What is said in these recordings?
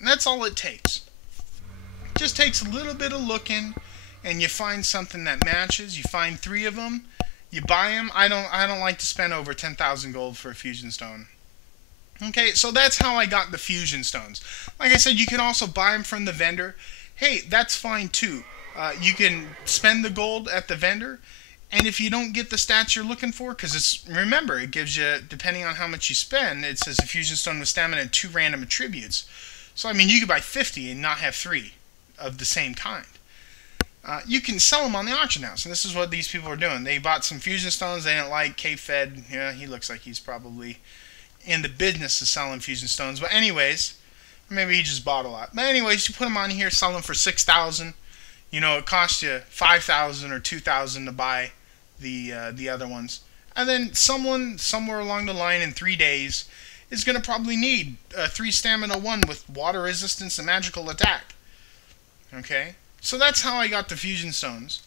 And that's all it takes. It just takes a little bit of looking, and you find something that matches. You find 3 of them, you buy them. I don't like to spend over 10,000 gold for a fusion stone. Okay, so that's how I got the fusion stones. Like I said, you can also buy them from the vendor. Hey, that's fine too. You can spend the gold at the vendor, and if you don't get the stats you're looking for, because it's, remember, it gives you, depending on how much you spend, it says a fusion stone with stamina and 2 random attributes. So I mean, you could buy 50 and not have 3 of the same kind. You can sell them on the auction house, and this is what these people are doing. They bought some fusion stones they didn't like. K-Fed, yeah, he looks like he's probably in the business of selling fusion stones. But anyways, maybe he just bought a lot. But anyways, you put them on here, sell them for 6,000. You know, it costs you 5,000 or 2,000 to buy the other ones. And then someone somewhere along the line in 3 days is going to probably need a 3 stamina 1 with water resistance and magical attack. Okay? So that's how I got the fusion stones.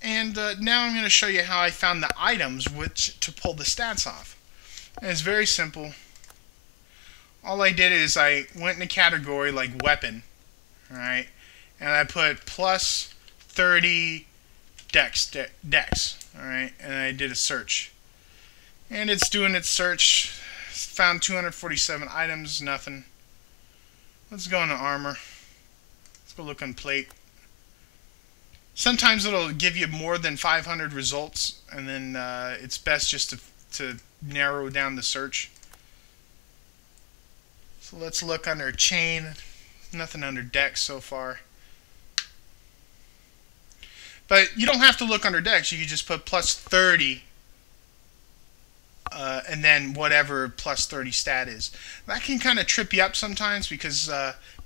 And now I'm going to show you how I found the items which to pull the stats off. And it's very simple. All I did is I went in a category like weapon, alright, and I put plus 30 dex, alright, and I did a search. And it's doing its search, found 247 items, nothing. Let's go into armor. Let's go look on plate. Sometimes it'll give you more than 500 results, and then it's best just to narrow down the search. So let's look under chain. Nothing under dex so far. But you don't have to look under dex. You can just put plus 30 and then whatever plus 30 stat is. That can kind of trip you up sometimes because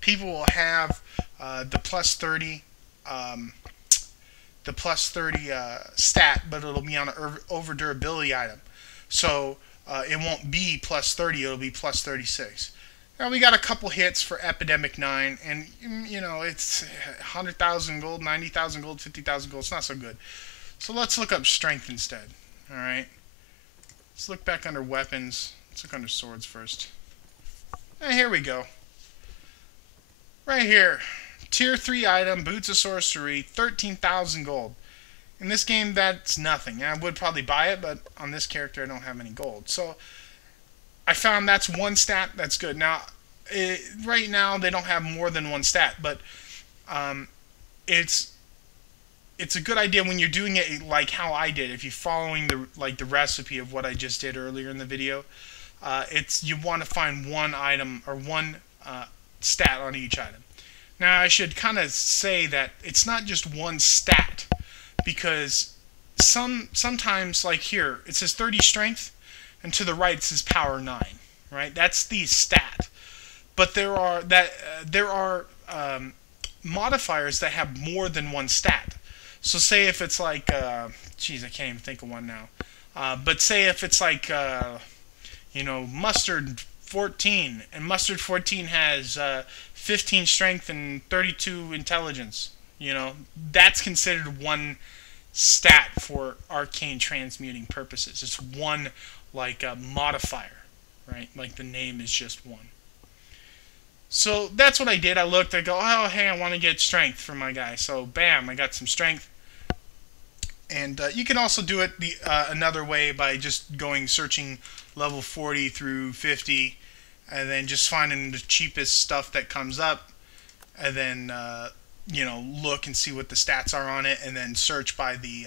people will have the plus 30 stat, but it'll be on an over durability item. So it won't be plus 30, it'll be plus 36. Now we got a couple hits for Epidemic 9, and you know, it's 100,000 gold, 90,000 gold, 50,000 gold. It's not so good. So let's look up strength instead. Alright. Let's look back under weapons. Let's look under swords first. And here we go. Right here. Tier 3 item, Boots of Sorcery, 13,000 gold. In this game, that's nothing. I would probably buy it, but on this character, I don't have any gold. So I found that's one stat that's good. Now, right now they don't have more than one stat, but it's a good idea when you're doing it like how I did. If you're following the recipe of what I just did earlier in the video, you want to find one item or one stat on each item. Now I should kind of say that it's not just one stat, because sometimes, like here, it says 30 strength, and to the right it says power 9, right? That's the stat. But there are modifiers that have more than one stat. So say if it's like, geez, I can't even think of one now. But say if it's like, you know, mustard 14, and mustard 14 has 15 strength and 32 intelligence. You know, that's considered one stat for arcane transmuting purposes. It's one, like a modifier, right? Like the name is just one. So that's what I did. I looked, I go, oh, hey, I want to get strength for my guy. So bam, I got some strength. And you can also do it another way by just searching level 40 through 50, and then just finding the cheapest stuff that comes up, and then you know, look and see what the stats are on it, and then search by the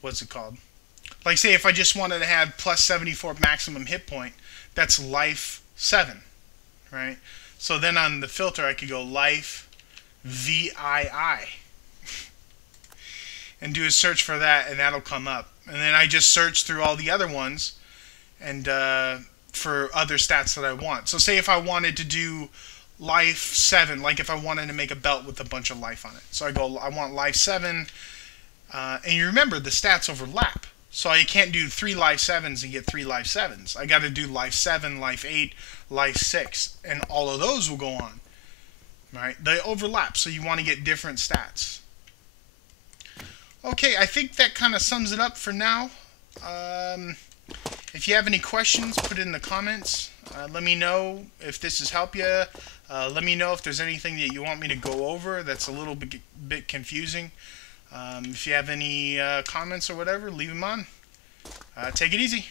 what's it called? Like, say if I just wanted to have plus 74 maximum hit point, that's life 7, right? So then on the filter, I could go life VII and do a search for that, and that'll come up. And then I just search through all the other ones and for other stats that I want. So say if I wanted to do life 7, like if I wanted to make a belt with a bunch of life on it. So I go, I want life 7, and you remember the stats overlap. So you can't do 3 life 7s and get 3 life 7s. I got to do life 7, life 8, life 6, and all of those will go on. Right? They overlap, so you want to get different stats. Okay, I think that kind of sums it up for now. If you have any questions, put it in the comments. Let me know if this has helped you. Let me know if there's anything that you want me to go over that's a little bit confusing. If you have any comments or whatever, leave them on. Take it easy.